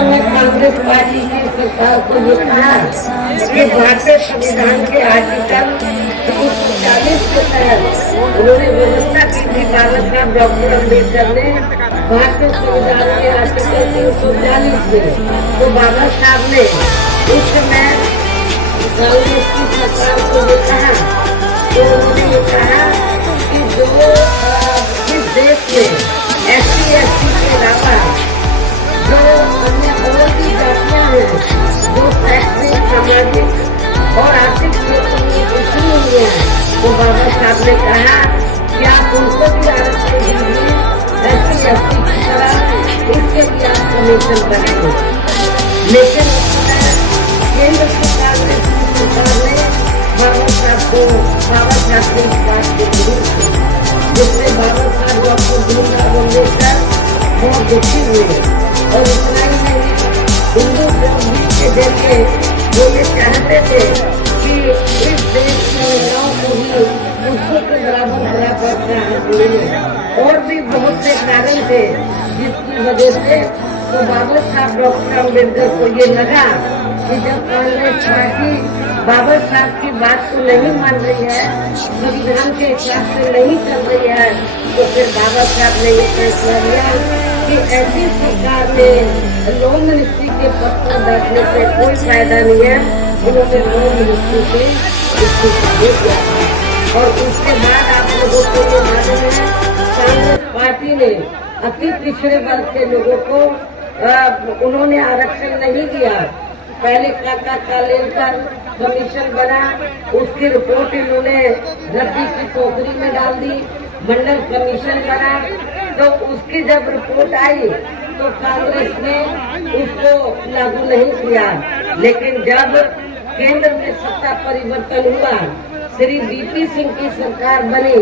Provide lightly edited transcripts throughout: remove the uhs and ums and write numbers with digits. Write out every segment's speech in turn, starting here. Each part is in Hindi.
समय कांग्रेस पार्टी की सरकार को ये कहा कि भारतीय संविधान के आर्टिकल 340 के तहत उन्होंने व्यवस्था की थी। बाबा साहब डॉक्टर अम्बेडकर ने भारतीय संविधान के आर्टिकल 340 में, तो बाबा साहब ने उस समय कांग्रेस की सरकार को ये कहा, तो उन्होंने ये कहा कि जो इस देश में SC/ST के अलावा जो अन्य और भी जातियां हैं, जो शैक्षणिक, सामाजिक और आर्थिक क्षेत्र में पिछड़ी हुई है, तो बाबा साहब ने कहा कि आप उनको भी आरक्षण दीजिए SC/ST की तरह, इसके लिए आप कमीशन बनाएंगे। लेकिन केंद्र सरकार ने बाबा साहब की इस बात को विरोध किया, जिससे बाबा साहब डॉक्टर भीमराव अम्बेडकर बहुत दुखी हुए। और इतना ही नहीं, हिंदू धर्म के जरिए वो ये चाहते थे कि इस देश की महिलाओं को भी पुरुषों के बराबर और भी बहुत से कारण थे, जिसकी वजह से तो बाबा साहब डॉक्टर अम्बेडकर को ये लगा कि जब कांग्रेस पार्टी बाबा साहब की बात को नहीं मान रही है, संविधान के हिसाब से नहीं चल रही है, तो फिर बाबा साहब ने ये फैसला लिया कि ऐसी सरकार में लॉ मिनिस्ट्री के पद पर बैठने से कोई फायदा नहीं है। उन्होंने लॉ मिनिस्ट्री से इस्तीफा दे दिया। और उसके बाद आप लोगों को ये मालूम है, कांग्रेस पार्टी ने अति पिछड़े वर्ग के लोगों को उन्होंने आरक्षण नहीं दिया। पहले काका कालेलकर कमीशन बना, उसकी रिपोर्ट इन्होंने रद्दी की टोकरी में डाल दी। मंडल कमीशन बना, तो उसकी जब रिपोर्ट आई तो कांग्रेस ने उसको लागू नहीं किया। लेकिन जब केंद्र में सत्ता परिवर्तन हुआ, श्री VP सिंह की सरकार बनी,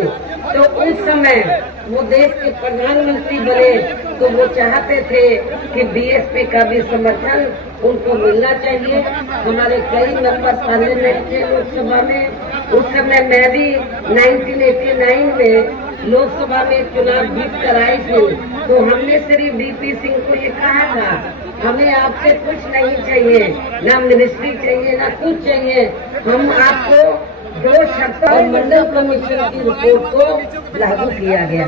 तो उस समय वो देश के प्रधानमंत्री बने, तो वो चाहते थे कि BSP का भी समर्थन उनको मिलना चाहिए। हमारे कई नंबर पार्लियामेंट थे लोकसभा में। उस समय मैं भी 1989 में लोकसभा में चुनाव जीत कर आई थी, तो हमने श्री VP सिंह को ये कहा था, हमें आपसे कुछ नहीं चाहिए, ना मिनिस्ट्री चाहिए, ना कुछ चाहिए, हम आपको 2 शर्तों और मंडल कमीशन की रिपोर्ट को लागू किया गया।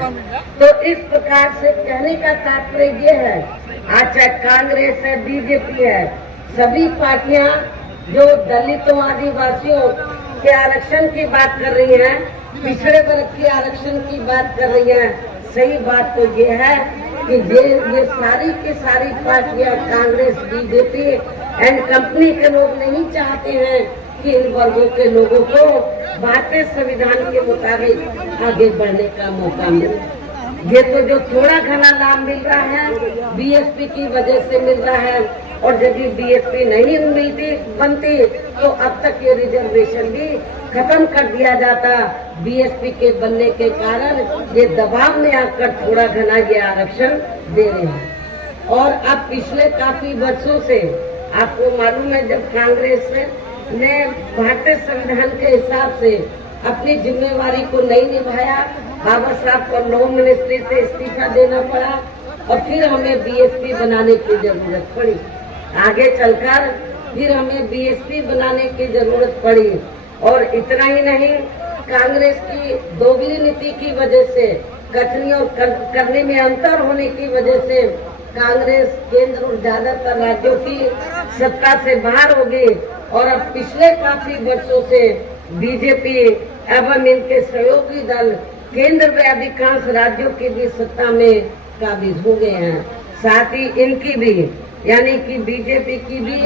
तो इस प्रकार से कहने का तात्पर्य ये है, आज चाहे कांग्रेस है, BJP है, सभी पार्टियां जो दलितों, आदिवासियों के आरक्षण की बात कर रही हैं, पिछड़े वर्ग के आरक्षण की बात कर रही हैं, सही बात तो ये है कि ये सारी की सारी पार्टियां, कांग्रेस, BJP एंड कंपनी के लोग नहीं चाहते हैं कि इन वर्गों के लोगों को भारतीय संविधान के मुताबिक आगे बढ़ने का मौका मिले। ये तो जो थोड़ा घना लाभ मिल रहा है BSP की वजह से मिल रहा है, और यदि BSP नहीं बनती तो अब तक ये रिजर्वेशन भी खत्म कर दिया जाता। BSP के बनने के कारण ये दबाव में आकर थोड़ा घना ये आरक्षण दे रहे हैं। और अब पिछले काफी वर्षों से आपको मालूम है, जब कांग्रेस ने भारतीय संविधान के हिसाब से अपनी जिम्मेवारी को नहीं निभाया, बाबा साहब को लॉ मिनिस्ट्री से इस्तीफा देना पड़ा, और फिर हमें BSP बनाने की जरूरत पड़ी। आगे चलकर फिर हमें BSP बनाने की जरूरत पड़ी। और इतना ही नहीं, कांग्रेस की दोगली नीति की वजह से, कथनी और करने में अंतर होने की वजह से कांग्रेस केंद्र और ज्यादातर राज्यों की सत्ता से बाहर हो गई। और अब पिछले काफी वर्षों से BJP एवं इनके सहयोगी दल केंद्र में अधिकांश राज्यों की भी सत्ता में काबिज हो गए हैं। साथ ही इनकी भी, यानी कि BJP की भी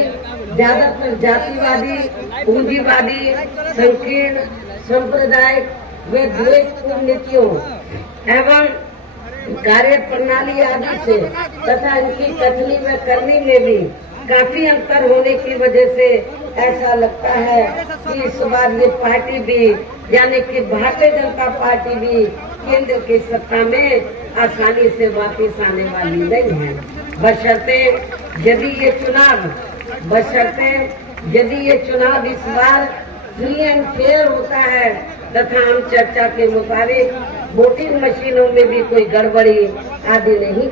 ज्यादातर जातिवादी, पूंजीवादी, संकीर्ण, सांप्रदायिक व द्वेषपूर्ण नीतियों एवं कार्य प्रणाली आदि से तथा इनकी कथनी व करनी में भी काफी अंतर होने की वजह से ऐसा लगता है कि इस बार ये पार्टी भी, यानी कि भारतीय जनता पार्टी भी केंद्र की सत्ता में आसानी से वापस आने वाली नहीं है। बशर्ते यदि ये चुनाव इस बार फ्री एंड फेयर होता है तथा हम चर्चा के मुताबिक वोटिंग मशीनों में भी कोई गड़बड़ी आदि नहीं